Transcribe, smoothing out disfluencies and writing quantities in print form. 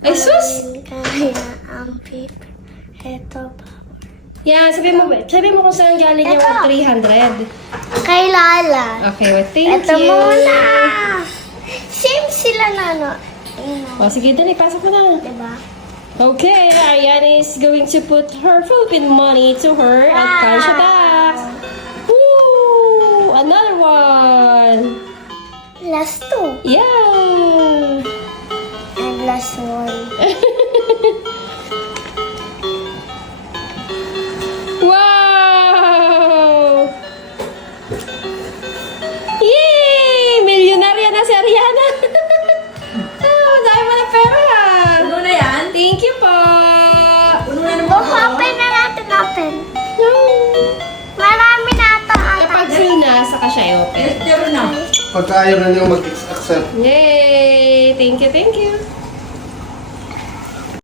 Ay, sus! Kaya ang paper. Ito pa. Yeah, sabi mo kung saan galing yung Ito. 300. Kay Lala. Okay, well, thank Ito you. muna. Same sila na, no? O, sige, dali, pasok mo na. Diba? Okay, Ariane is going to put her Philippine money to her at Cash Box. Woo! Another one. Last two. Yeah. And last one. Wow! Yay! Milyonarya na si Ariana. Dahil mo na pera. Ano na yan? Thank you po. Puno na naman Oh, open na natin, open. Marami na ito ata. Kapag full na, saka siya i-open. Zero na. Pagka ayaw na niyo mag-accept. Yay! Thank you, thank you.